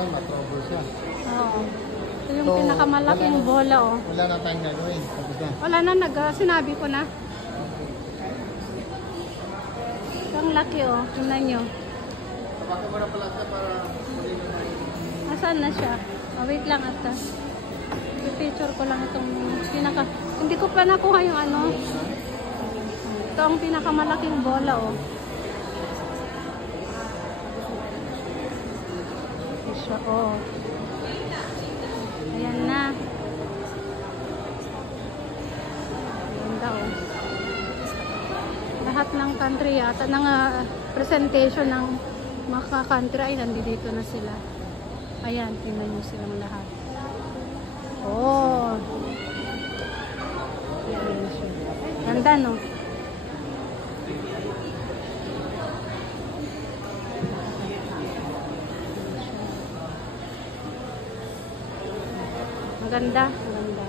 Ngayon, matrouble siya. Oo. Ito yung pinakamalaking bola, oh. Wala na tayong gagawin. Tapos na. Wala na, sinabi ko na. Ang laki, oh. Tingnan nyo. Tapos mo na pala siya para muli na. Asan na siya? Oh, wait lang ata. I-picture ko lang itong pinaka... Hindi ko pa nakuha yung ano. Ito ang pinakamalaking bola, oh. Ito siya, oh. Ayan na. Ganda, oh. Lahat ng country yata, ng presentation ng mga country ay nandito na sila. Ayan, tingnan nyo silang lahat. Oh. Ayan siya. Ganda, no? Maganda, maganda.